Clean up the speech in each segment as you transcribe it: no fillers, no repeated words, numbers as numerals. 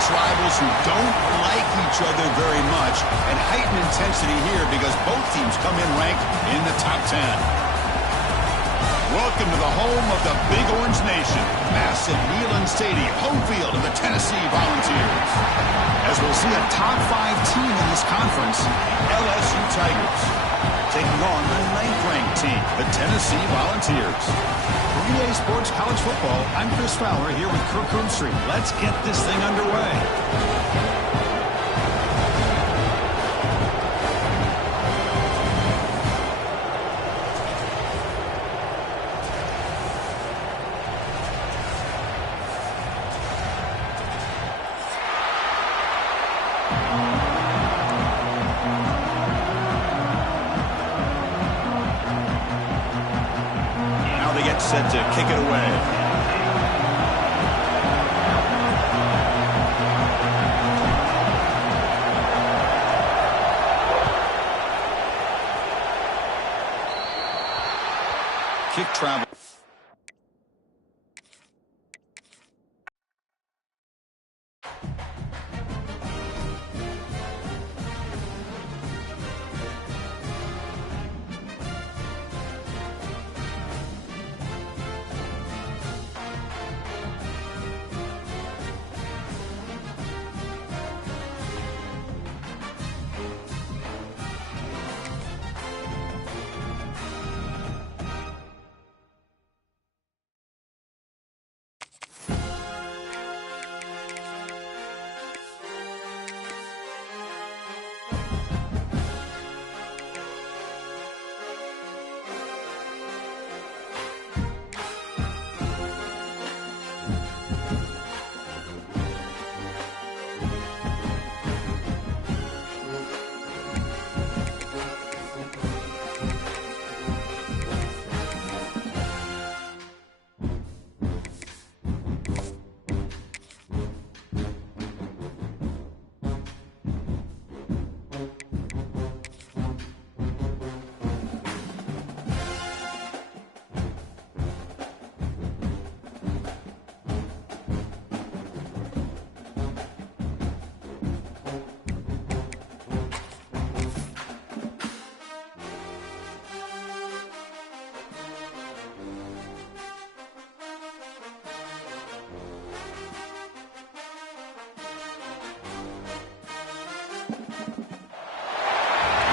Conference rivals who don't like each other very much, and heightened intensity here because both teams come in ranked in the top 10. Welcome to the home of the Big Orange Nation, massive Neyland Stadium, home field of the Tennessee Volunteers. As we'll see a top 5 team in this conference, LSU Tigers, taking on the 9th-ranked team, the Tennessee Volunteers. For EA Sports College Football, I'm Chris Fowler here with Kirk Herbstreit. Let's get this thing underway. Set to kick it away. Kick travel.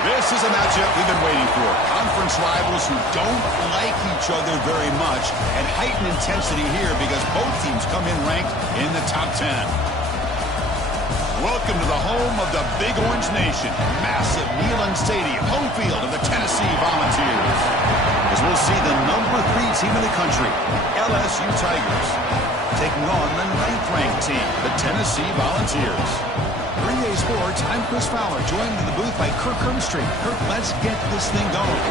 This is a matchup we've been waiting for. Conference rivals who don't like each other very much, and heightened intensity here because both teams come in ranked in the top 10. Welcome to the home of the Big Orange Nation, massive Neyland Stadium, home field of the Tennessee Volunteers. As we'll see the number 3 team in the country, LSU Tigers, taking on the 9th-ranked team, the Tennessee Volunteers. For EA Sports, I'm Chris Fowler, joined in the booth by Kirk Herbstreit. Kirk, let's get this thing going.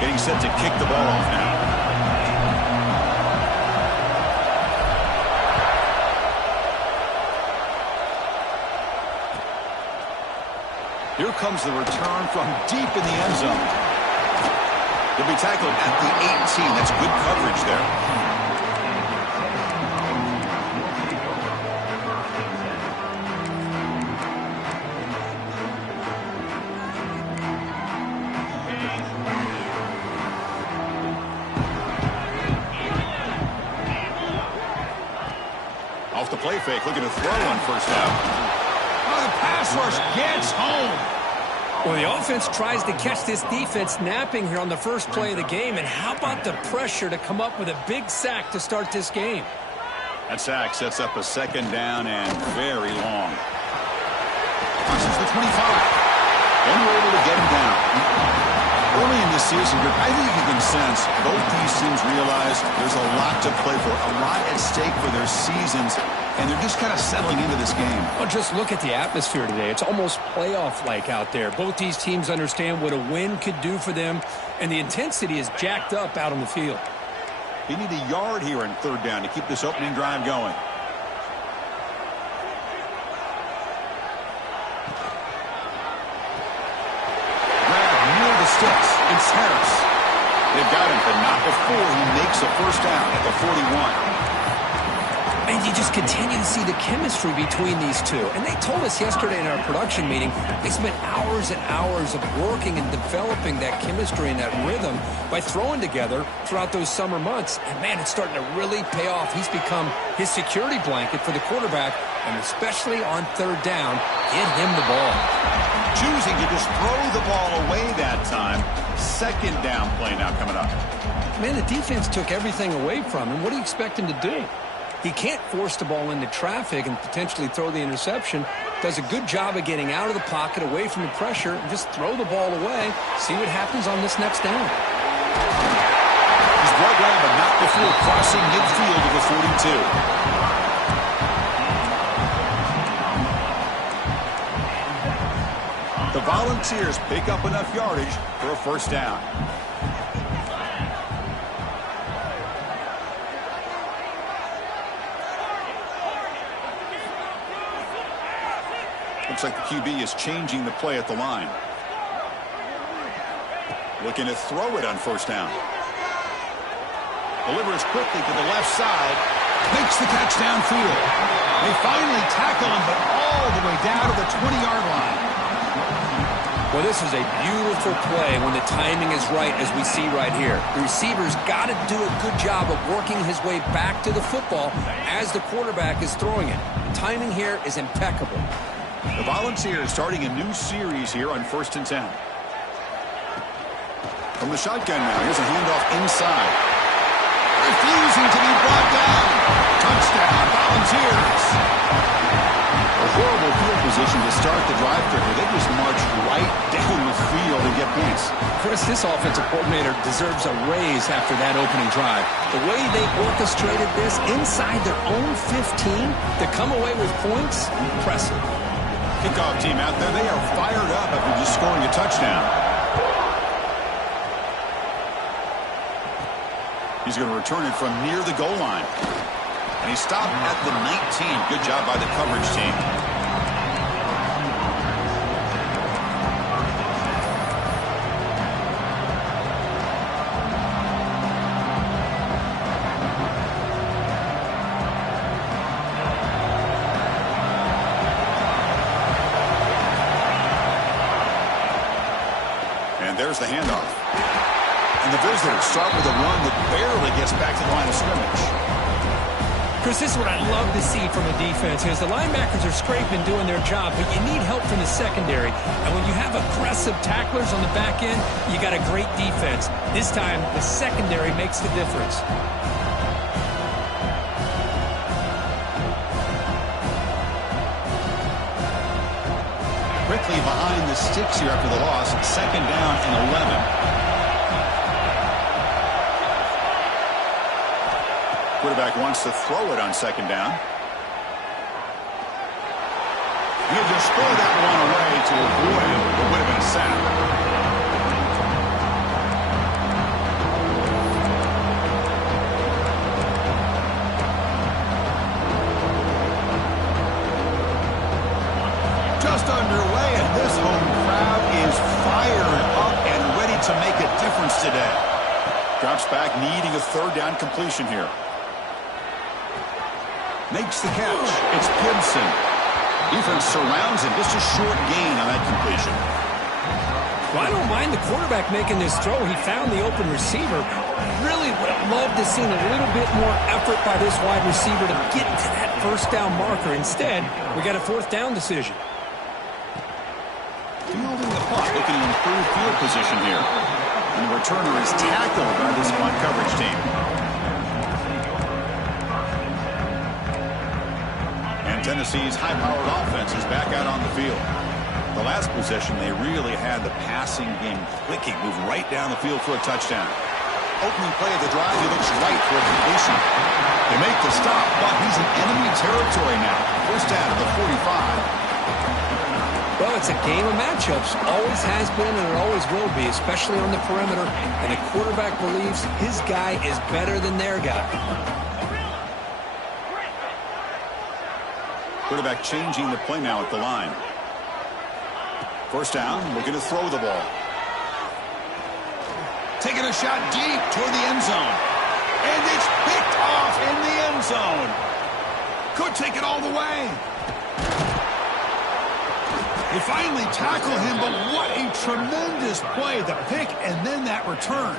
Getting set to kick the ball off now. Here comes the return from deep in the end zone. He'll be tackled at the 18. That's good coverage there. Off the play fake, looking to throw on first down. Oh, the pass rush gets home. Well, the offense tries to catch this defense napping here on the first play of the game. And how about the pressure to come up with a big sack to start this game? That sack sets up a second down and very long. Crosses the 25. And we're able to get him down. Early in this season, I think you can sense both these teams realize there's a lot to play for, a lot at stake for their seasons. and they're just kind of settling into this game. Well, just look at the atmosphere today. It's almost playoff-like out there. Both these teams understand what a win could do for them, and the intensity is jacked up out on the field. They need a yard here in third down to keep this opening drive going. Sticks. It's Harris. They've got him, but not before he makes a first down at the 41. And you just continue to see the chemistry between these two. And they told us yesterday in our production meeting, they spent hours and hours of working and developing that chemistry and that rhythm by throwing together throughout those summer months. And, man, it's starting to really pay off. He's become his security blanket for the quarterback, and especially on third down, get him the ball. Choosing to just throw the ball away that time. Second down play now coming up. Man, the defense took everything away from him. What do you expect him to do? He can't force the ball into traffic and potentially throw the interception. Does a good job of getting out of the pocket, away from the pressure, and just throw the ball away. See what happens on this next down. He's brought down, but not before crossing midfield of the 42. The Volunteers pick up enough yardage for a first down. Looks like the QB is changing the play at the line. Looking to throw it on first down. Delivers quickly to the left side. Makes the catch downfield. They finally tackle him, but all the way down to the 20-yard line. Well, this is a beautiful play when the timing is right, as we see right here. The receiver's got to do a good job of working his way back to the football as the quarterback is throwing it. The timing here is impeccable. The Volunteers starting a new series here on 1st and 10. From the shotgun now, here's a handoff inside. Refusing to be brought down. Touchdown, Volunteers. A horrible field position to start the drive quicker. They just marched right down the field and get points. Chris, this offensive coordinator deserves a raise after that opening drive. The way they orchestrated this inside their own 15 to come away with points, impressive. Kickoff team out there, they are fired up after just scoring a touchdown. He's going to return it from near the goal line. And he stopped at the 19. Good job by the coverage team. And there's the handoff. And the visitors start with a run that barely gets back to the line of scrimmage. Chris, this is what I love to see from a defense is the linebackers are scraping, doing their job, but you need help from the secondary. And when you have aggressive tacklers on the back end, you got a great defense. This time, the secondary makes the difference. Quickly behind the sticks here after the loss. Second down and 11. Quarterback wants to throw it on second down. He'll just throw that one away to avoid what would have been a sack. Just underway, and this home crowd is fired up and ready to make a difference today. Drops back, needing a third down completion here. Makes the catch. It's Gibson. Defense surrounds him. Just a short gain on that completion. Well, I don't mind the quarterback making this throw. He found the open receiver. Really would have loved to see a little bit more effort by this wide receiver to get to that first down marker. Instead, we got a fourth down decision. Fielding the puck, looking to improve field position here. And the returner is tackled by this punt coverage team. Tennessee's high-powered offense is back out on the field. The last possession, they really had the passing game clicking, moved right down the field for a touchdown. Opening play of the drive, he looks right for a completion. They make the stop, but he's in enemy territory now. First down at the 45. Well, it's a game of matchups. Always has been and it always will be, especially on the perimeter. And the quarterback believes his guy is better than their guy. Quarterback changing the play now at the line. First down, looking to throw the ball. Taking a shot deep toward the end zone. And it's picked off in the end zone. Could take it all the way. They finally tackle him, but what a tremendous play. The pick and then that return.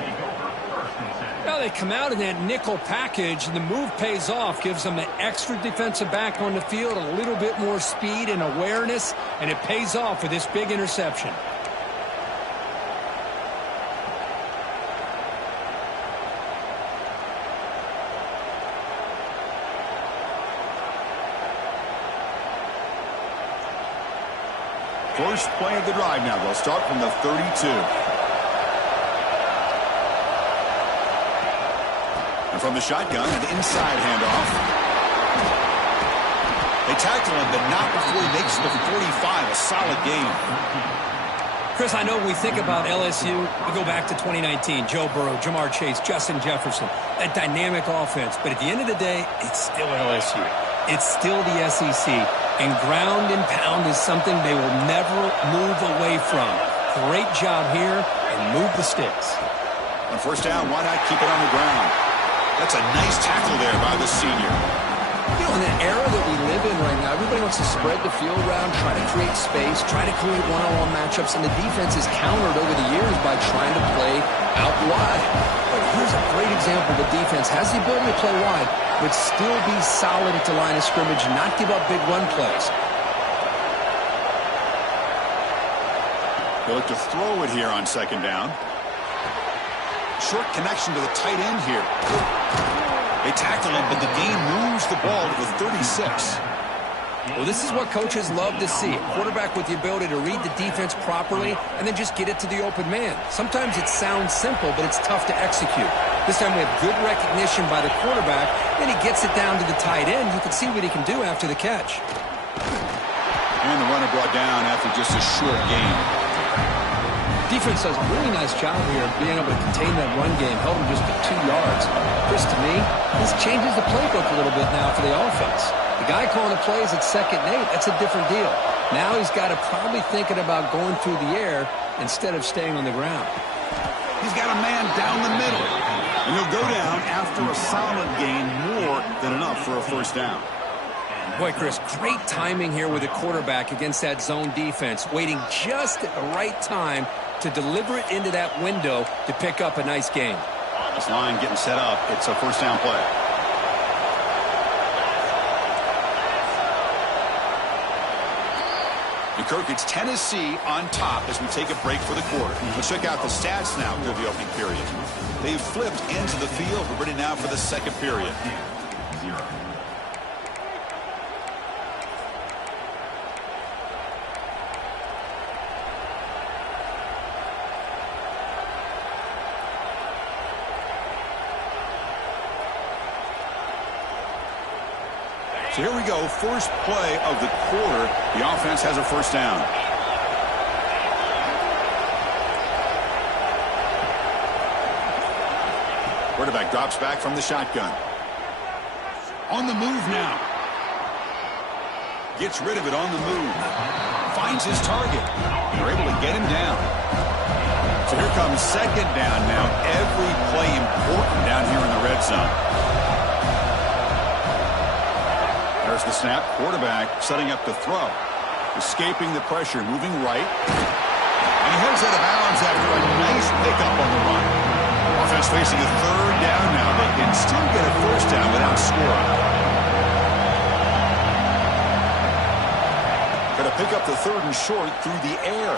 Well, they come out in that nickel package, and the move pays off, gives them an extra defensive back on the field, a little bit more speed and awareness, and it pays off with this big interception. First play of the drive now. They'll start from the 32. And from the shotgun, an inside handoff. They tackle him, but not before he makes the 45. A solid game. Chris, I know when we think about LSU, we go back to 2019. Joe Burrow, Jamar Chase, Justin Jefferson, that dynamic offense. But at the end of the day, it's still LSU. It's still the SEC. And ground and pound is something they will never move away from. Great job here, and move the sticks. On first down, why not keep it on the ground? That's a nice tackle there by the senior. You know, in the era that we live in right now, everybody wants to spread the field around, try to create space, try to create one-on-one matchups, and the defense is countered over the years by trying to play out wide. But here's a great example. The defense has the ability to play wide, but still be solid at the line of scrimmage, not give up big run plays. They look to throw it here on second down. Short connection to the tight end here. They tackle him, but the game moves the ball to the 36. Well, this is what coaches love to see. A quarterback with the ability to read the defense properly and then just get it to the open man. Sometimes it sounds simple, but it's tough to execute. This time we have good recognition by the quarterback, then he gets it down to the tight end. You can see what he can do after the catch. And the runner brought down after just a short gain. Defense does a really nice job here of being able to contain that run game, held him just to 2 yards. Chris, to me, this changes the playbook a little bit now for the offense. The guy calling the plays at 2nd and 8, that's a different deal. Now he's got to probably thinking about going through the air instead of staying on the ground. He's got a man down the middle. And he'll go down after a solid gain, more than enough for a first down. Boy, Chris, great timing here with the quarterback against that zone defense, waiting just at the right time to deliver it into that window to pick up a nice gain. This line getting set up. It's a first down play. And Kirk, it's Tennessee on top as we take a break for the quarter. Let's check out the stats now through the opening period. They've flipped into the field. We're ready now for the second period. So here we go, first play of the quarter. The offense has a first down. Quarterback drops back from the shotgun. On the move now. Gets rid of it on the move. Finds his target. They're able to get him down. So here comes second down now. Every play important down here in the red zone. There's the snap. Quarterback setting up the throw. Escaping the pressure, moving right. And he heads out of bounds after a nice pickup on the run. Offense facing a third down now. They can still get a first down without scoring. Going to pick up the third and short through the air.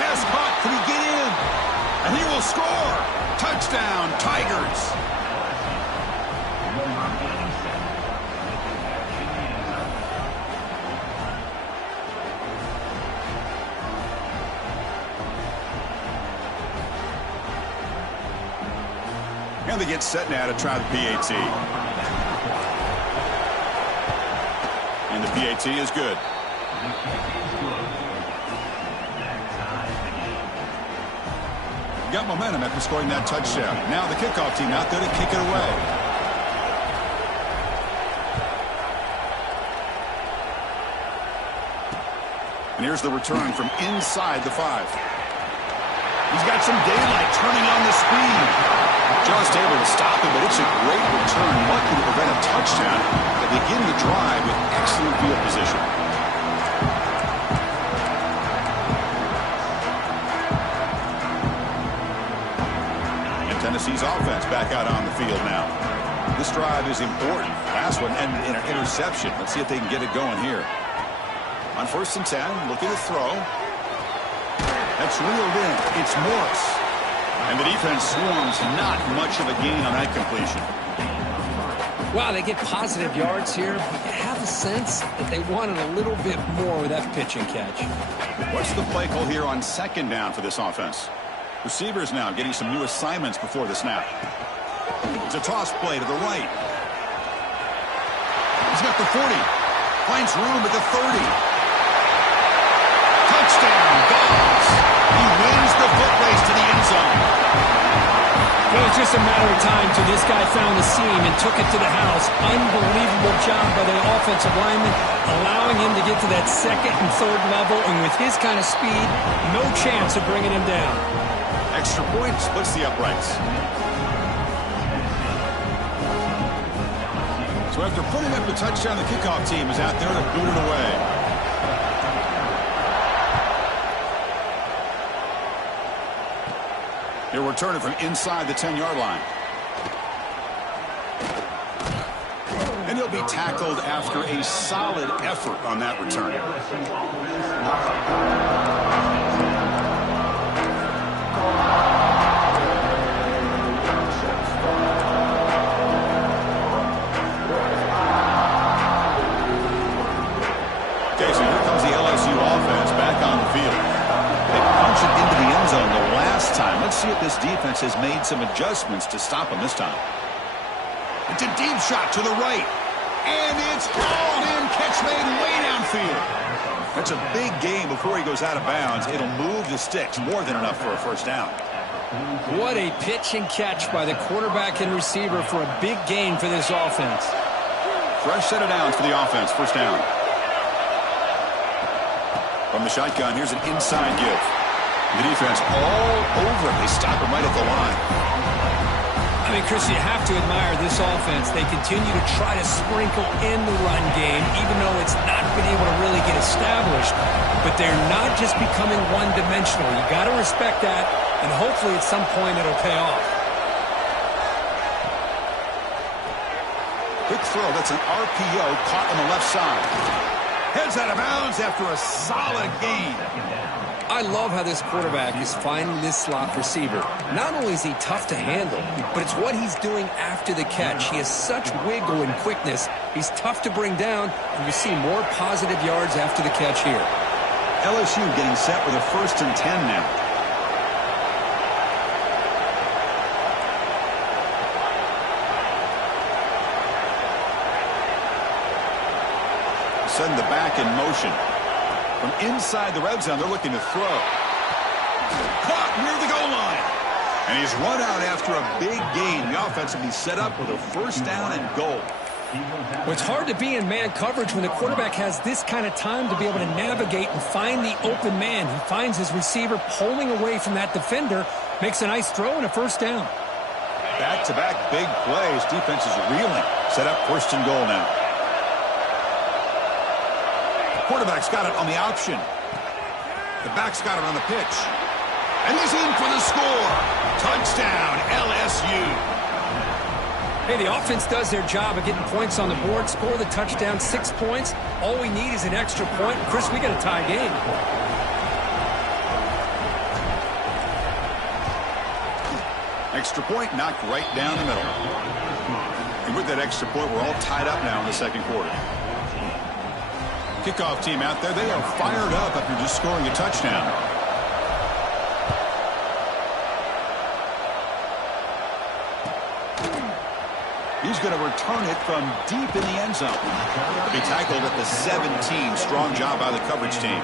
Pass caught. Can he get in? And he will score. Touchdown, Tigers. And they get set now to try the PAT. And the PAT is good. Got momentum after scoring that touchdown. Now the kickoff team out there to kick it away. And here's the return from inside the 5. He's got some daylight turning on the speed. Just able to stop him, but it's a great return. Lucky to prevent a touchdown to begin the drive with excellent field position. And Tennessee's offense back out on the field now. This drive is important. Last one ended in an interception. Let's see if they can get it going here. On 1st and 10, looking to throw. That's reeled in. It's Morris. And the defense swarms, not much of a gain on that completion. Wow, they get positive yards here. You have a sense that they wanted a little bit more with that pitch and catch. What's the play call here on 2nd down for this offense? Receivers now getting some new assignments before the snap. It's a toss play to the right. He's got the 40. Finds room at the 30. Touchdown, Dobbs. He wins the foot race to the end zone. Well, it was just a matter of time till this guy found the seam and took it to the house. Unbelievable job by the offensive lineman, allowing him to get to that 2nd and 3rd level, and with his kind of speed, no chance of bringing him down. Extra point splits the uprights. So after putting up the touchdown, the kickoff team is out there to boot it away. He'll return it from inside the 10-yard line. And he'll be tackled after a solid effort on that return. Okay, so here comes the LSU offense back on the field. They punch it into the end zone the last time. Let's see if this defense has made some adjustments to stop them this time. It's a deep shot to the right. And it's hauled in. Catch made way downfield. That's a big gain before he goes out of bounds. It'll move the sticks more than enough for a 1st down. What a pitch and catch by the quarterback and receiver for a big gain for this offense. Fresh set of downs for the offense. 1st down. From the shotgun, here's an inside give. The defense all over it. They stop him right at the line. I mean, Chris, you have to admire this offense. They continue to try to sprinkle in the run game, even though it's not been able to really get established. But they're not just becoming one-dimensional. You got to respect that, and hopefully at some point it'll pay off. Quick throw. That's an RPO caught on the left side. Heads out of bounds after a solid gain. I love how this quarterback is finding this slot receiver. Not only is he tough to handle, but it's what he's doing after the catch. He has such wiggle and quickness. He's tough to bring down, and you see more positive yards after the catch here. LSU getting set with a 1st and 10 now. Send the back in motion. From inside the red zone, they're looking to throw. Caught near the goal line. And he's run out after a big gain. The offense will be set up with a 1st down and goal. Well, it's hard to be in man coverage when the quarterback has this kind of time to be able to navigate and find the open man. He finds his receiver pulling away from that defender, makes a nice throw and a 1st down. Back-to-back big plays. Defense is reeling. Set up 1st and goal now. Quarterback's got it on the option. The back's got it on the pitch. And he's in for the score. Touchdown, LSU. Hey, the offense does their job of getting points on the board, score the touchdown, 6 points. All we need is an extra point. Chris, we got a tie game. Extra point knocked right down the middle. And with that extra point, we're all tied up now in the 2nd quarter. Kickoff team out there, they are fired up after just scoring a touchdown. He's going to return it from deep in the end zone. He'll be tackled at the 17. Strong job by the coverage team.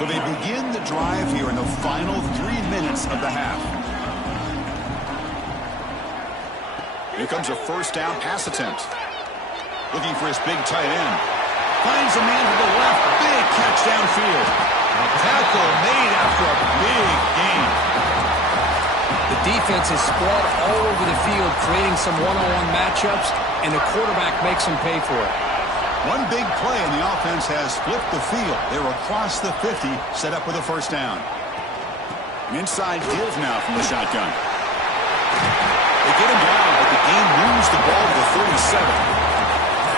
So they begin the drive here in the final 3 minutes of the half. Here comes a first down pass attempt. Looking for his big tight end. Finds a man to the left. Big catch downfield. A tackle made after a big gain. The defense is spread all over the field, creating some one-on-one matchups, and the quarterback makes them pay for it. One big play, and the offense has flipped the field. They're across the 50, set up with a first down. An inside give now from the shotgun. They get him down, but the game moves the ball to the 37.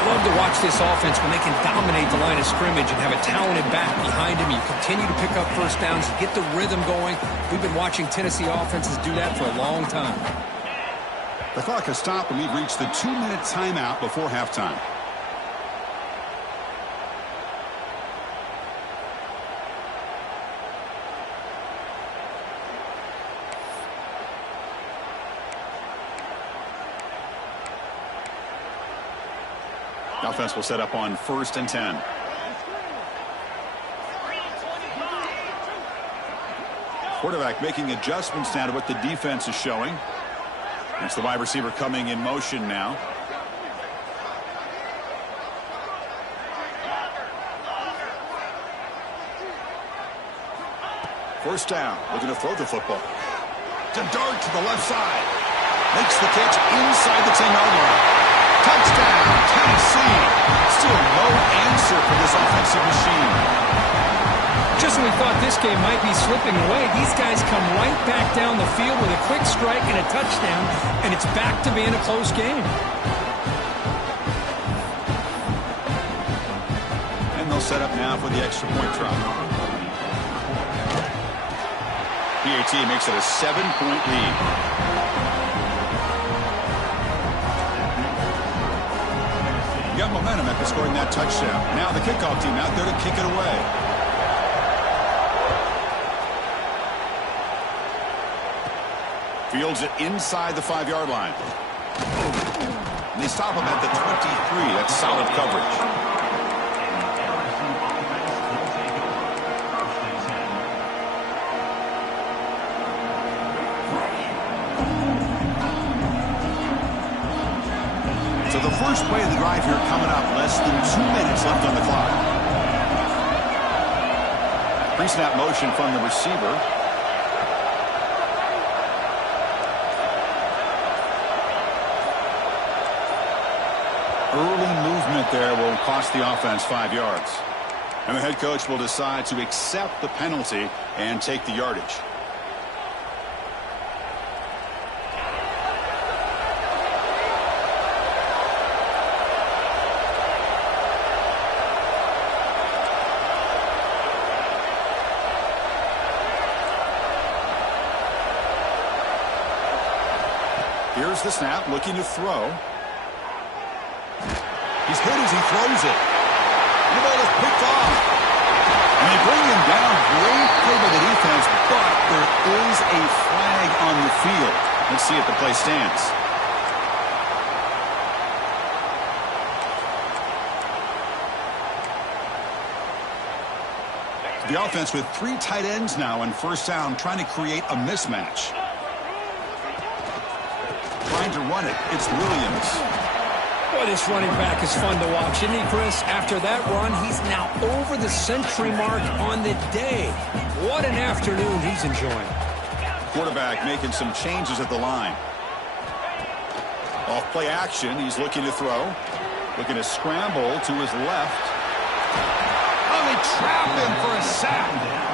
I love to watch this offense when they can dominate the line of scrimmage and have a talented back behind him. You continue to pick up first downs, you get the rhythm going. We've been watching Tennessee offenses do that for a long time. The clock has stopped, and we've reached the 2-minute timeout before halftime. The offense will set up on 1st and 10. Quarterback making adjustments now to what the defense is showing. It's the wide receiver coming in motion now. First down, looking to throw the football. To dart to the left side. Makes the catch inside the 10-yard line. Touchdown, Tennessee. Still no answer for this offensive machine. Just when we thought this game might be slipping away, these guys come right back down the field with a quick strike and a touchdown, and it's back to being a close game. And they'll set up now for the extra point try. PAT makes it a 7-point lead. Got momentum after scoring that touchdown. Now the kickoff team out there to kick it away. Fields it inside the 5-yard line. And they stop him at the 23. That's solid coverage. So the first play of the drive here coming up. Less than 2 minutes left on the clock. Pre-snap motion from the receiver. Early movement there will cost the offense 5 yards. And the head coach will decide to accept the penalty and take the yardage. Here's the snap, looking to throw. He's hit as he throws it. The ball is picked off. And they bring him down. Great play by the defense, but there is a flag on the field. Let's see if the play stands. The offense with 3 tight ends now on first down, trying to create a mismatch. Trying to run it. It's Williams. Boy, this running back is fun to watch, isn't he, Chris? After that run, he's now over the century mark on the day. What an afternoon he's enjoying. Quarterback making some changes at the line. Off play action, he's looking to throw. Looking to scramble to his left. Oh, they trap him for a sack.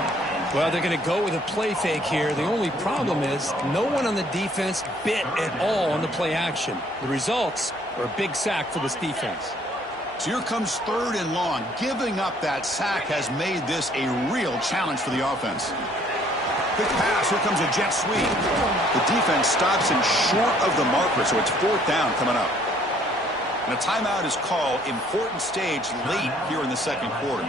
Well, they're going to go with a play fake here. The only problem is no one on the defense bit at all on the play action. The results are a big sack for this defense. So here comes 3rd and long. Giving up that sack has made this a real challenge for the offense. Quick pass. Here comes a jet sweep. The defense stops him short of the marker, so it's 4th down coming up. And a timeout is called. Important stage late here in the second quarter.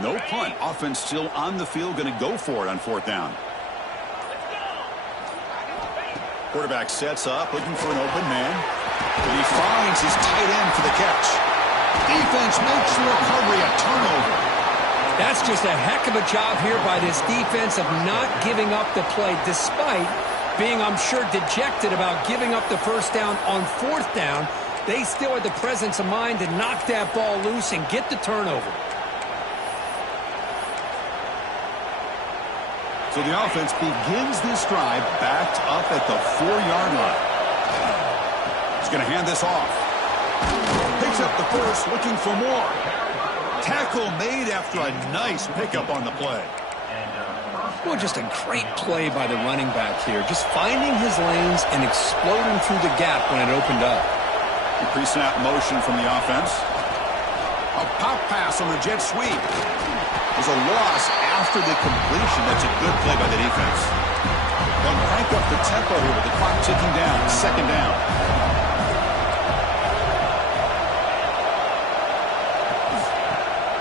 No punt. Offense still on the field, going to go for it on 4th down. Quarterback sets up, looking for an open man. And he finds his tight end for the catch. Defense makes the recovery, a turnover. That's just a heck of a job here by this defense of not giving up the play, despite being, I'm sure, dejected about giving up the first down on 4th down. They still had the presence of mind to knock that ball loose and get the turnover. So the offense begins this drive backed up at the 4-yard line. He's going to hand this off. Picks up the first, looking for more. Tackle made after a nice pickup on the play. Well, just a great play by the running back here. Just finding his lanes and exploding through the gap when it opened up. The pre-snap motion from the offense. A pop pass on the jet sweep. There's a loss after the completion. That's a good play by the defense. They'll crank up the tempo here with the clock ticking down. 2nd down.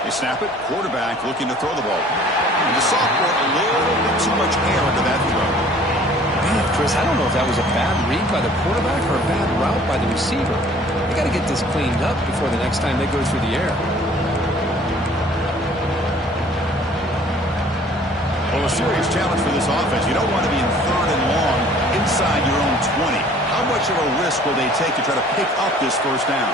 They snap it. Quarterback looking to throw the ball. And the sophomore a little bit too much air into that throw. Man, Chris, I don't know if that was a bad read by the quarterback or a bad route by the receiver. They got to get this cleaned up before the next time they go through the air. Well, a serious challenge for this offense. You don't want to be in 3rd and long inside your own 20. How much of a risk will they take to try to pick up this first down?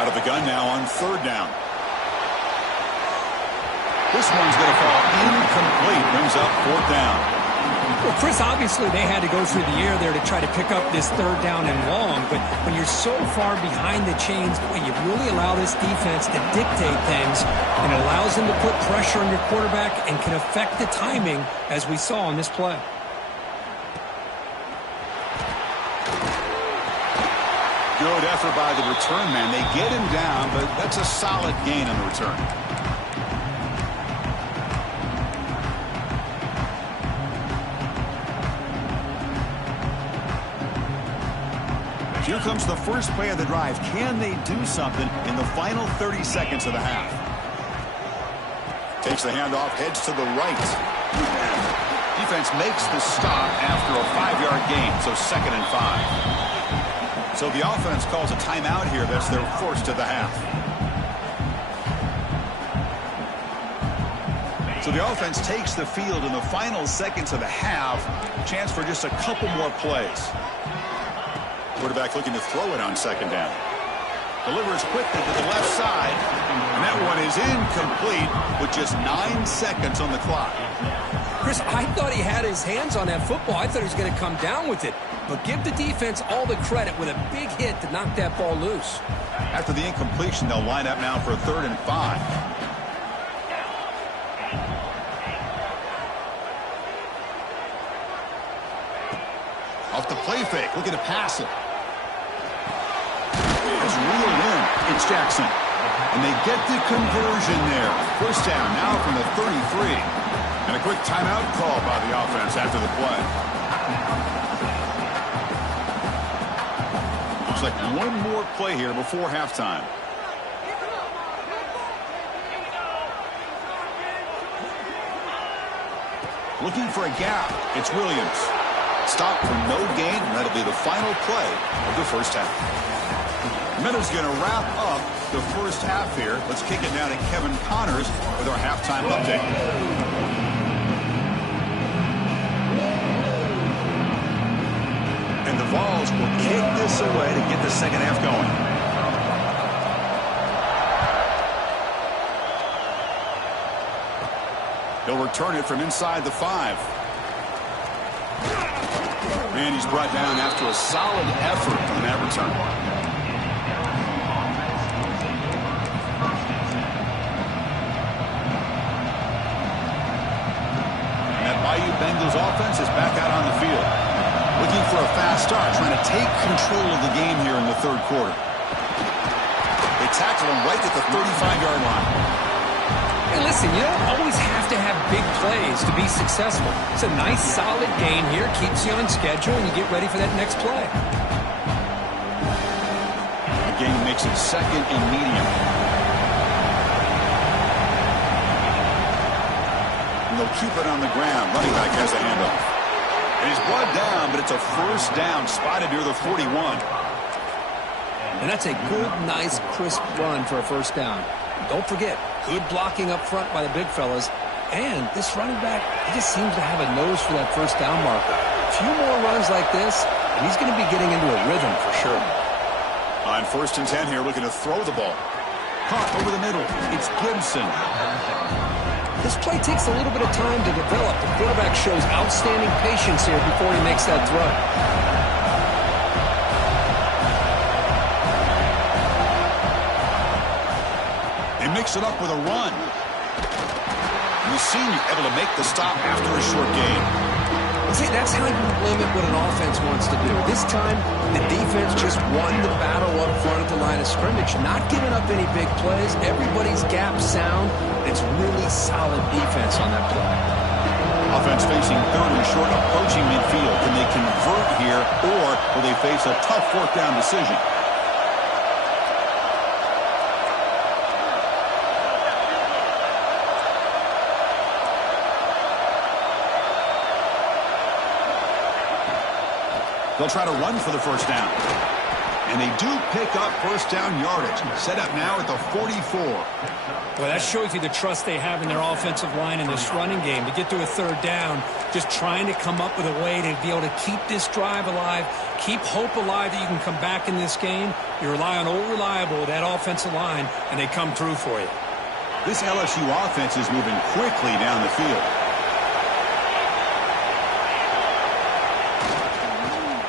Out of the gun now on 3rd down. This one's going to fall incomplete. Brings up 4th down. Well, Chris, obviously they had to go through the air there to try to pick up this 3rd down and long, but when you're so far behind the chains, boy, you really allow this defense to dictate things, and it allows them to put pressure on your quarterback and can affect the timing, as we saw on this play. Good effort by the return man. They get him down, but that's a solid gain on the return. Here comes the first play of the drive. Can they do something in the final 30 seconds of the half? Takes the handoff, heads to the right. Defense makes the stop after a 5-yard gain, so 2nd and 5. So the offense calls a timeout here. That's their first of the half. So the offense takes the field in the final seconds of the half. Chance for just a couple more plays. Quarterback looking to throw it on 2nd down. Delivers quickly to the left side. And that one is incomplete with just 9 seconds on the clock. Chris, I thought he had his hands on that football. I thought he was going to come down with it. But give the defense all the credit with a big hit to knock that ball loose. After the incompletion, they'll line up now for a 3rd and 5. Off the play fake, looking to pass it. It's reeled in. It's Jackson. And they get the conversion there. First down now from the 33. And a quick timeout call by the offense after the play. Looks like one more play here before halftime. Looking for a gap. It's Williams. Stop for no gain, and that'll be the final play of the first half. Minutes going to wrap up the first half here. Let's kick it down to Kevin Connors with our halftime update. And the Vols will kick this away to get the second half going. He'll return it from inside the 5. And he's brought down after a solid effort on that return. And that Bayou Bengals offense is back out on the field. Looking for a fast start, trying to take control of the game here in the 3rd quarter. They tackle him right at the 35-yard line. Hey, listen, you don't always have to have big plays to be successful. It's a nice, solid gain here, keeps you on schedule, and you get ready for that next play. gain makes it 2nd and medium. And they'll keep it on the ground. Running back has a handoff. And he's brought down, but it's a first down spotted near the 41. And that's a good, nice, crisp run for a first down. Don't forget, good blocking up front by the big fellas. And this running back, he just seems to have a nose for that first down marker. A few more runs like this, and he's going to be getting into a rhythm for sure. On 1st and 10 here, looking to throw the ball. Caught over the middle. It's Gibson. This play takes a little bit of time to develop. The quarterback shows outstanding patience here before he makes that throw. They mix it up with a run. The senior able to make the stop after a short gain. See, that's how you limit what an offense wants to do. This time, the defense just won the battle up front at the line of scrimmage, not giving up any big plays. Everybody's gap sound. It's really solid defense on that play. Offense facing 3rd and short, approaching midfield. Can they convert here, or will they face a tough 4th down decision? They'll try to run for the first down. And they do pick up first down yardage. Set up now at the 44. Well, that shows you the trust they have in their offensive line in this running game. To get to a 3rd down, just trying to come up with a way to be able to keep this drive alive, keep hope alive that you can come back in this game. You rely on Old Reliable, that offensive line, and they come through for you. This LSU offense is moving quickly down the field.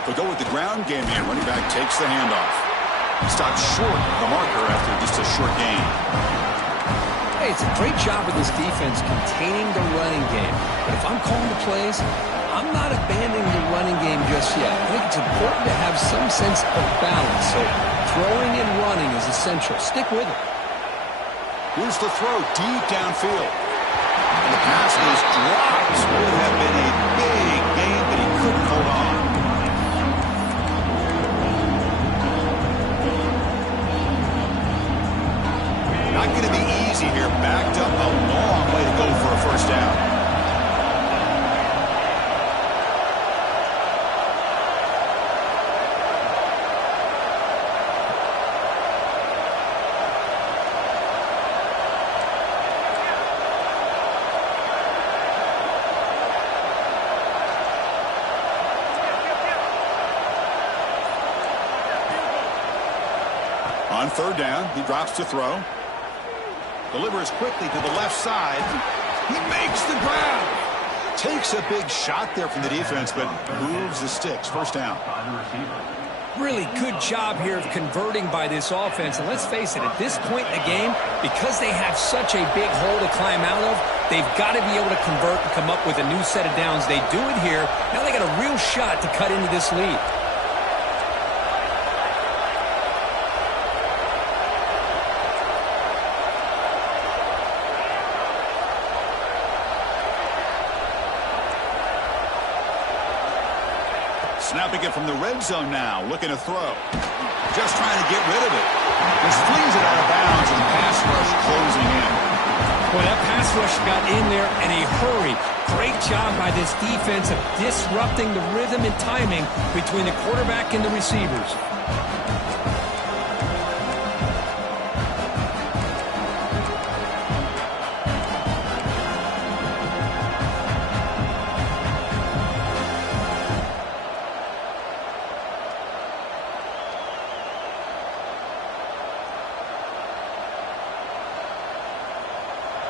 They'll go with the ground game here. Running back takes the handoff. He stops short of the marker after just a short gain. Hey, it's a great job with this defense containing the running game. But if I'm calling the plays, I'm not abandoning the running game just yet. I think it's important to have some sense of balance. So throwing and running is essential. Stick with it. Here's the throw deep downfield. And the pass is dropped. Would have been a big gain, but he couldn't hold on. Not going to be easy here. Backed up a long way to go for a first down. On 3rd down, he drops to throw. Delivers quickly to the left side. He makes the grab. Takes a big shot there from the defense, but moves the sticks. First down. Really good job here of converting by this offense. And let's face it, at this point in the game, because they have such a big hole to climb out of, they've got to be able to convert and come up with a new set of downs. They do it here. Now they got a real shot to cut into this lead. Snapping it from the red zone now, looking to throw. Just trying to get rid of it. Just flings it out of bounds, and the pass rush closing in. Well, that pass rush got in there in a hurry. Great job by this defense of disrupting the rhythm and timing between the quarterback and the receivers.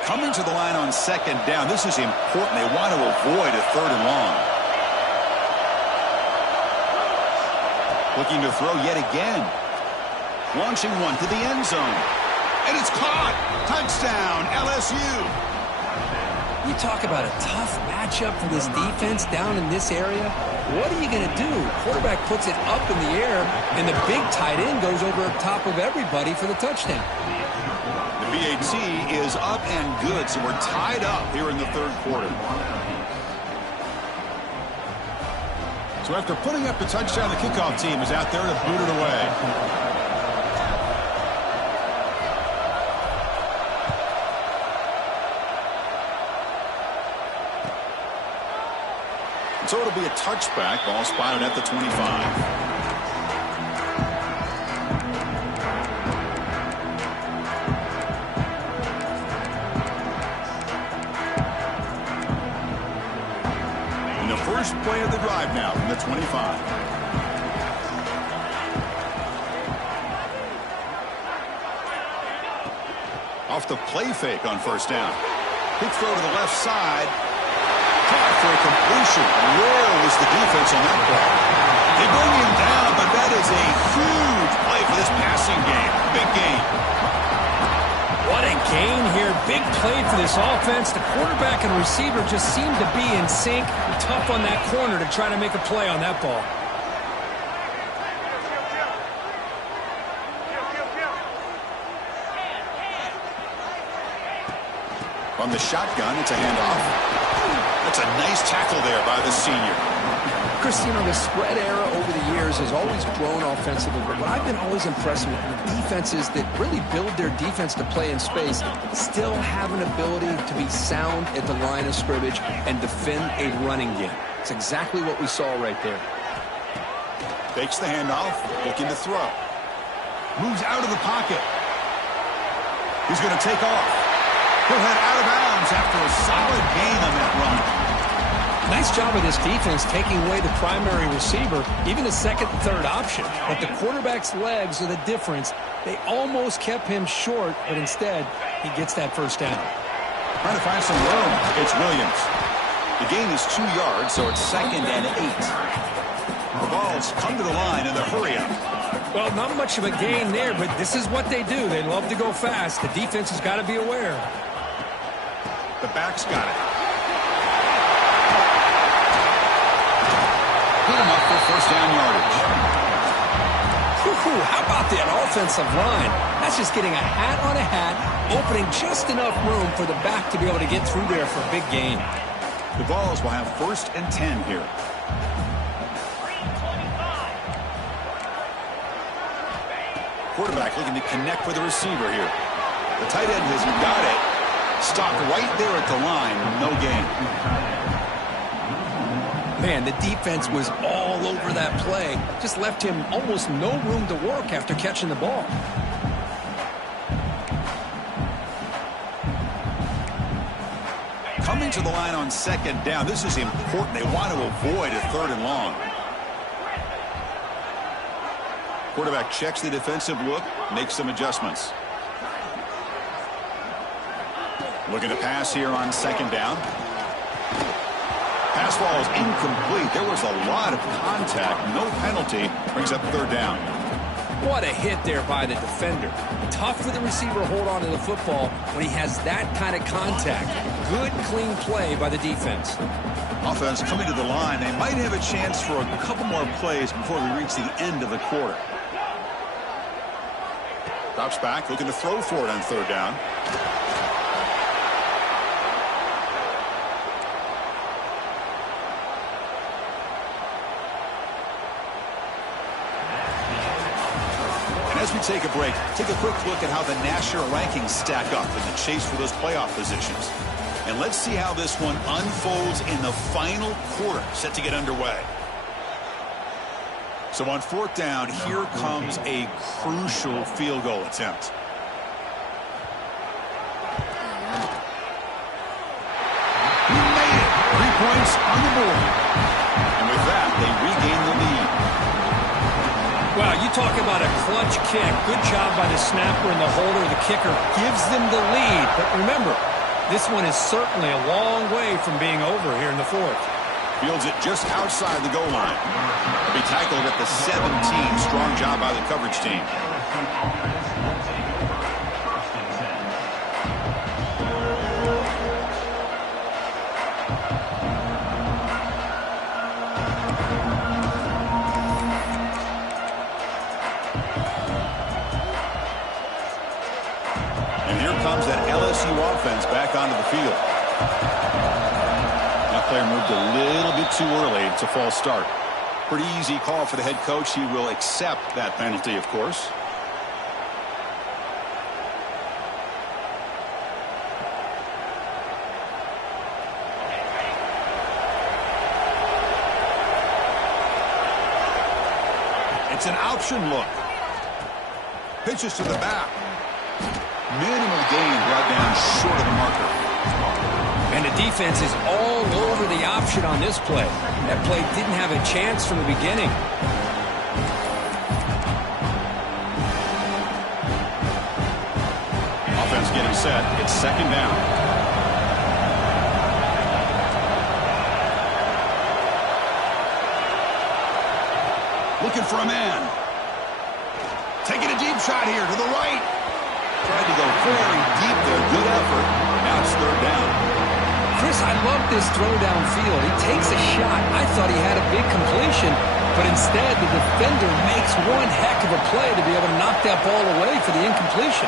Coming to the line on 2nd down. This is important. They want to avoid a 3rd and long. Looking to throw yet again. Launching one to the end zone. And it's caught. Touchdown, LSU. You talk about a tough matchup for this defense down in this area. What are you going to do? Quarterback puts it up in the air, and the big tight end goes over top of everybody for the touchdown. The BAT is up and good, so we're tied up here in the 3rd quarter. So after putting up the touchdown, the kickoff team is out there to boot it away. So it'll be a touchback. Ball spotted at the 25. First play of the drive now from the 25. Off the play fake on first down. Quick throw to the left side. Caught for a completion. Where was the defense on that play? They bring him down, but that is a huge play for this passing game. Big game. What a gain here. Big play for this offense. The quarterback and receiver just seem to be in sync. Tough on that corner to try to make a play on that ball. On the shotgun, it's a handoff. That's a nice tackle there by the senior. Chris, you know, the spread era over the years has always grown offensively, but what I've been always impressed with the defenses that really build their defense to play in space still have an ability to be sound at the line of scrimmage and defend a running game. It's exactly what we saw right there. Fakes the handoff, looking to throw. Moves out of the pocket. He's going to take off. He'll head out of bounds after a solid gain on that run. Nice job of this defense taking away the primary receiver, even the second and third option. But the quarterback's legs are the difference. They almost kept him short, but instead, he gets that first down. Trying to find some room. It's Williams. The gain is 2 yards, so it's 2nd and 8. The Vols come to the line in the hurry-up. Well, not much of a gain there, but this is what they do. They love to go fast. The defense has got to be aware. The back's got it. Hit him up for first down yardage. How about that offensive line? That's just getting a hat on a hat, opening just enough room for the back to be able to get through there for a big gain. The Vols will have 1st and 10 here. Quarterback looking to connect with the receiver here. The tight end has got it. Stopped right there at the line. No gain. Man, the defense was all over that play. Just left him almost no room to work after catching the ball. Coming to the line on 2nd down. This is important. They want to avoid a 3rd and long. Quarterback checks the defensive look, makes some adjustments. Looking to pass here on 2nd down. Pass ball is incomplete. There was a lot of contact. No penalty. Brings up 3rd down. What a hit there by the defender. Tough for the receiver to hold on to the football when he has that kind of contact. Good, clean play by the defense. Offense coming to the line. They might have a chance for a couple more plays before we reach the end of the quarter. Drops back, looking to throw for it on 3rd down. As we take a break, take a quick look at how the national rankings stack up in the chase for those playoff positions. And let's see how this one unfolds in the final quarter, set to get underway. So on 4th down, here comes a crucial field goal attempt. He made it. 3 points on the board. And with that, they regain the lead. Wow, you talk about a clutch kick. Good job by the snapper and the holder. The kicker gives them the lead. But remember, this one is certainly a long way from being over here in the 4th. Fields it just outside the goal line. He'll be tackled at the 17. Strong job by the coverage team. And here comes that LSU offense back onto the field. That player moved a little bit too early. It's a false start. Pretty easy call for the head coach. He will accept that penalty, of course. It's an option look. Pitches to the back. Minimal gain brought down short of the marker. And the defense is all over the option on this play. That play didn't have a chance from the beginning. Offense getting set. It's second down. Looking for a man. Taking a deep shot here to the right. Tried to go very deep there. Good effort. Now it's third down. Chris, I love this throw downfield. He takes a shot. I thought he had a big completion, but instead the defender makes one heck of a play to be able to knock that ball away for the incompletion.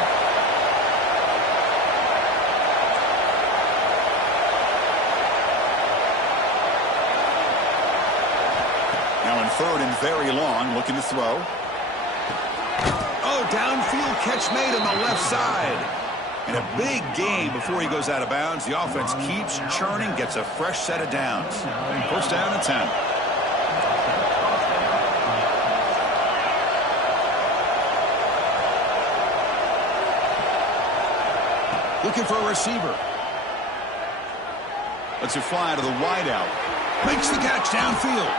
Now in third and very long, looking to throw. Oh, downfield catch made on the left side. And a big gain before he goes out of bounds. The offense keeps churning, gets a fresh set of downs. First down and 10. Looking for a receiver. Lets it fly to the wideout. Makes the catch downfield.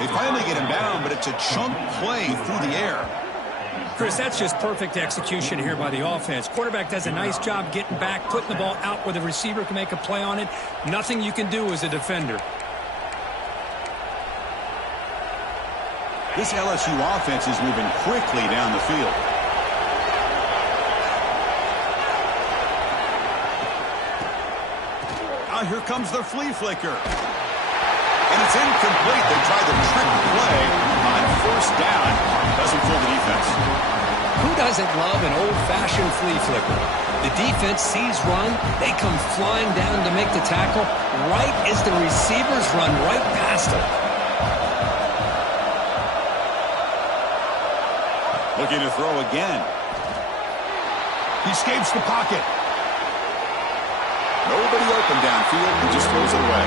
They finally get him down, but it's a chunk play through the air. Chris, that's just perfect execution here by the offense. Quarterback does a nice job getting back, putting the ball out where the receiver can make a play on it. Nothing you can do as a defender. This LSU offense is moving quickly down the field. Here comes the flea flicker. And it's incomplete. They tried the trick play on first down. Doesn't fool the defense. Who doesn't love an old-fashioned flea flicker? The defense sees run. They come flying down to make the tackle right as the receivers run right past them. Looking to throw again. He escapes the pocket. Nobody open downfield. He just throws it away.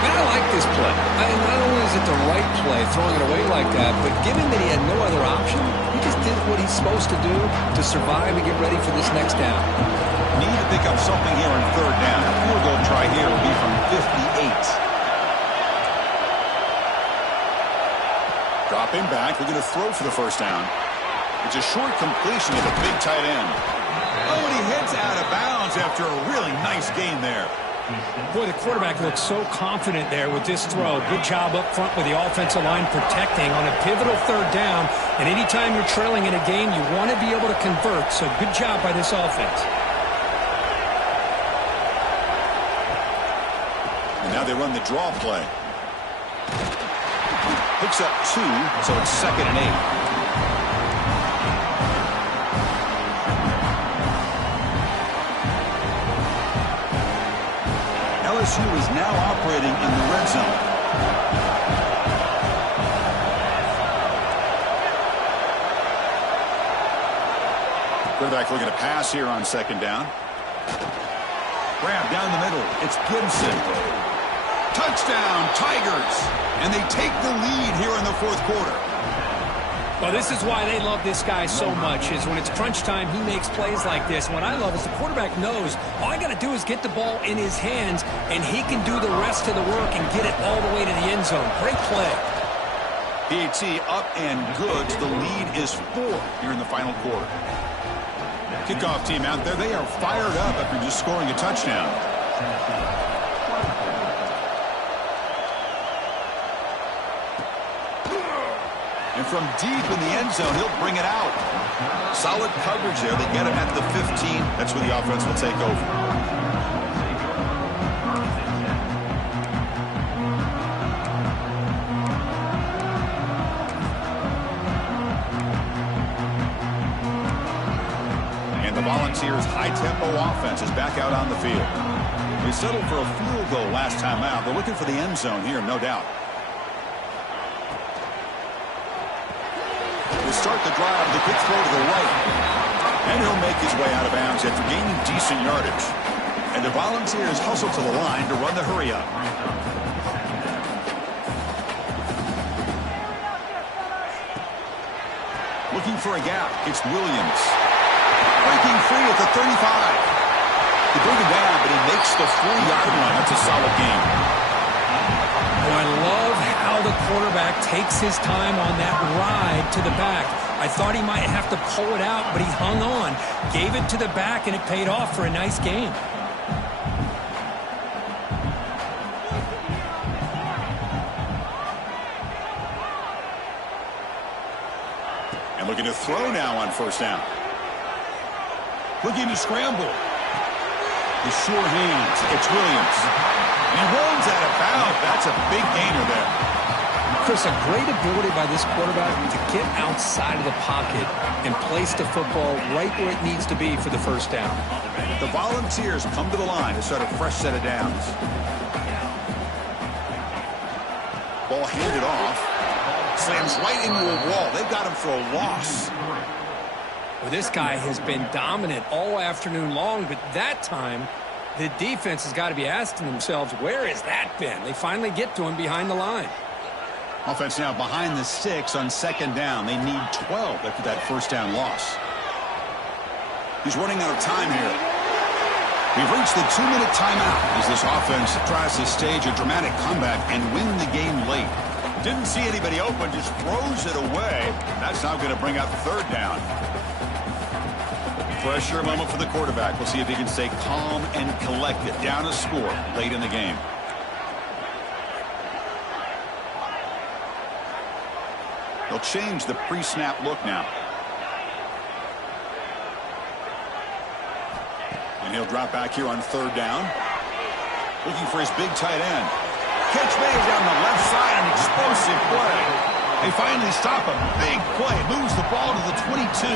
And I like this play. Not only is it the right play, throwing it away like that, but given that he had no other option, he just did what he's supposed to do to survive and get ready for this next down. Need to pick up something here on third down. A field goal try here will be from 58. Dropping back. We're going to throw for the first down. It's a short completion to the big tight end. Oh, and he heads out of bounds after a really nice gain there. Boy, the quarterback looks so confident there with this throw. Good job up front with the offensive line protecting on a pivotal third down. And anytime you're trailing in a game, you want to be able to convert. So good job by this offense. And now they run the draw play. Picks up 2, so it's second and 8. LSU is now operating in the red zone. Quarterback looking to pass here on second down. Grab down the middle. It's Gibson. Touchdown, Tigers. And they take the lead here in the fourth quarter. Well, this is why they love this guy so much, is when it's crunch time, he makes plays like this. And what I love is the quarterback knows all I got to do is get the ball in his hands, and he can do the rest of the work and get it all the way to the end zone. Great play. PAT up and good. The lead is 4 here in the final quarter. Kickoff team out there. They are fired up after just scoring a touchdown. And from deep in the end zone, he'll bring it out. Solid coverage there. They get him at the 15. That's where the offense will take over. And the Volunteers' high-tempo offense is back out on the field. They settled for a field goal last time out. They're looking for the end zone here, no doubt. Start the drive, the quick throw to the right. And he'll make his way out of bounds after gaining decent yardage. And the Volunteers hustle to the line to run the hurry up. Looking for a gap. It's Williams. Breaking free at the 35. They bring him down, but he makes the 4-yard line. That's a solid game. Oh, I love how the quarterback takes his time on that ride to the back. I thought he might have to pull it out, but he hung on, gave it to the back, and it paid off for a nice gain. And looking to throw now on first down. Looking to scramble. The sure hands. It's Williams. And he rolls out of bounds. That's a big gainer there. Chris, a great ability by this quarterback to get outside of the pocket and place the football right where it needs to be for the first down. The Volunteers come to the line to start a fresh set of downs. Ball handed off. Slams right into a wall. They've got him for a loss. Well, this guy has been dominant all afternoon long, but that time the defense has got to be asking themselves, where has that been? They finally get to him behind the line. Offense now behind the 6 on second down. They need 12 after that first down loss. He's running out of time here. We've reached the 2-minute timeout as this offense tries to stage a dramatic comeback and win the game late. Didn't see anybody open, just throws it away. That's now going to bring up third down. Pressure moment for the quarterback. We'll see if he can stay calm and collected. Down a score late in the game. They'll change the pre-snap look now. And he'll drop back here on third down. Looking for his big tight end. Catch made down the left side, an explosive play. They finally stop him. Big play. Moves the ball to the 22.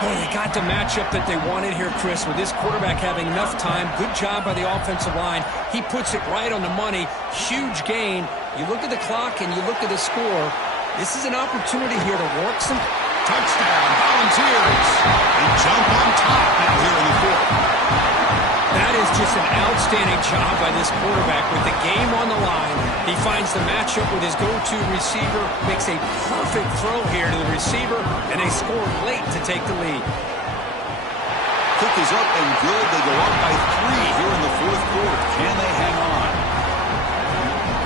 Oh, they got the matchup that they wanted here, Chris, with this quarterback having enough time. Good job by the offensive line. He puts it right on the money. Huge gain. You look at the clock and you look at the score. This is an opportunity here to work some. Touchdown, Volunteers. They jump on top now here in the fourth. That is just an outstanding job by this quarterback with the game on the line. He finds the matchup with his go-to receiver, makes a perfect throw here to the receiver, and they score late to take the lead. Kick is up and good. They go up by 3 here in the fourth quarter. Can they hang on?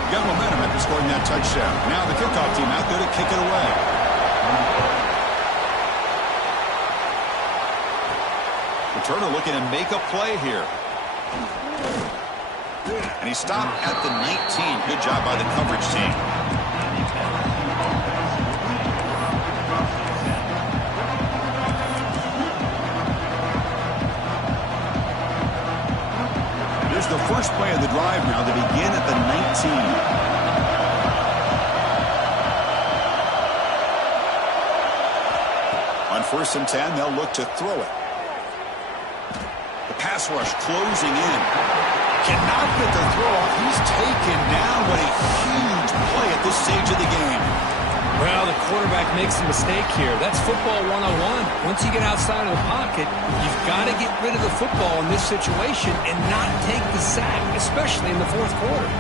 Got momentum after scoring that touchdown. Now the kickoff team out there to kick it away. Returner looking to make a play here. And he stopped at the 19. Good job by the coverage team. Here's the first play of the drive now. They begin at the 19. On 1st and 10, they'll look to throw it. The pass rush closing in. Cannot get the throw off. He's taken down, but a huge play at this stage of the game. Well, the quarterback makes a mistake here. That's football 101. Once you get outside of the pocket, you've got to get rid of the football in this situation and not take the sack, especially in the fourth quarter.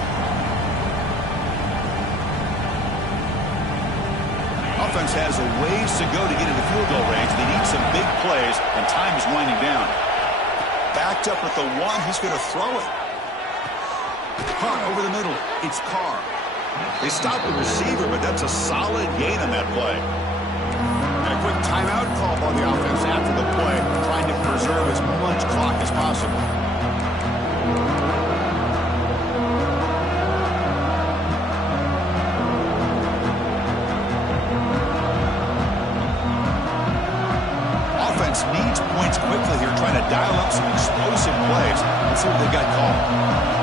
Offense has a ways to go to get into field goal range. They need some big plays, and time is winding down. Backed up at the 1, he's going to throw it. Hunt over the middle. It's Carr. They stop the receiver, but that's a solid gain on that play. And a quick timeout call by the offense after the play, trying to preserve as much clock as possible. Offense needs points quickly here, trying to dial up some explosive plays. Let's see what they've got called.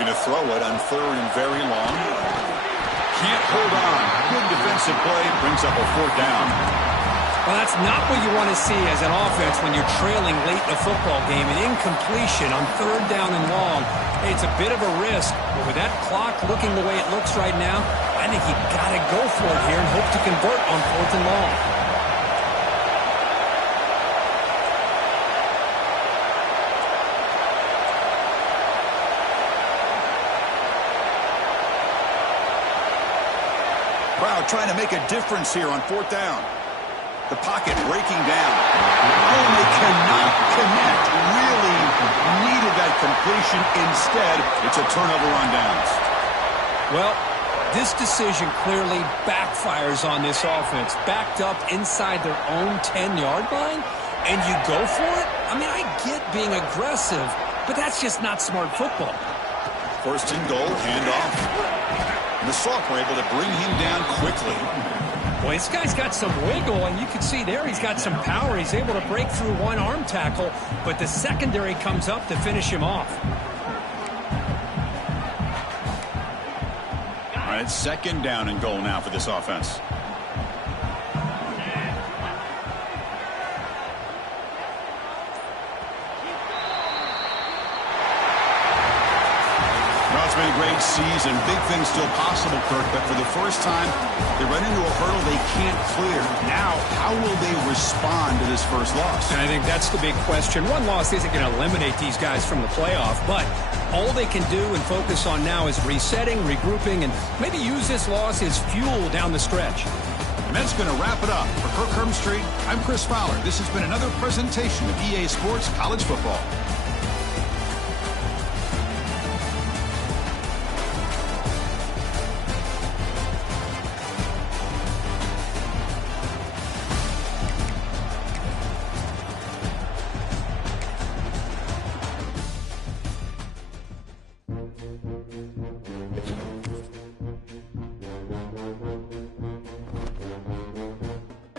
To throw it on 3rd and very long. Can't hold on. Good defensive play. Brings up a 4th down. Well, that's not what you want to see as an offense when you're trailing late in a football game. An incompletion on 3rd down and long. Hey, it's a bit of a risk, but with that clock looking the way it looks right now, I think you've got to go for it here and hope to convert on 4th and long. Crowd trying to make a difference here on 4th down. The pocket breaking down. Oh, and they cannot connect. Really needed that completion. Instead, it's a turnover on downs. Well, this decision clearly backfires on this offense. Backed up inside their own 10-yard line, and you go for it? I mean, I get being aggressive, but that's just not smart football. 1st and goal, handoff. And the Sauk were able to bring him down quickly. Boy, this guy's got some wiggle, and you can see there he's got some power. He's able to break through one arm tackle, but the secondary comes up to finish him off. All right, 2nd down and goal now for this offense. It's been a great season. Big things still possible, Kirk, but for the first time, they run into a hurdle they can't clear. Now, how will they respond to this first loss? And I think that's the big question. One loss isn't going to eliminate these guys from the playoff, but all they can do and focus on now is resetting, regrouping, and maybe use this loss as fuel down the stretch. And that's going to wrap it up. For Kirk Herbstreit, I'm Chris Fowler. This has been another presentation of EA Sports College Football.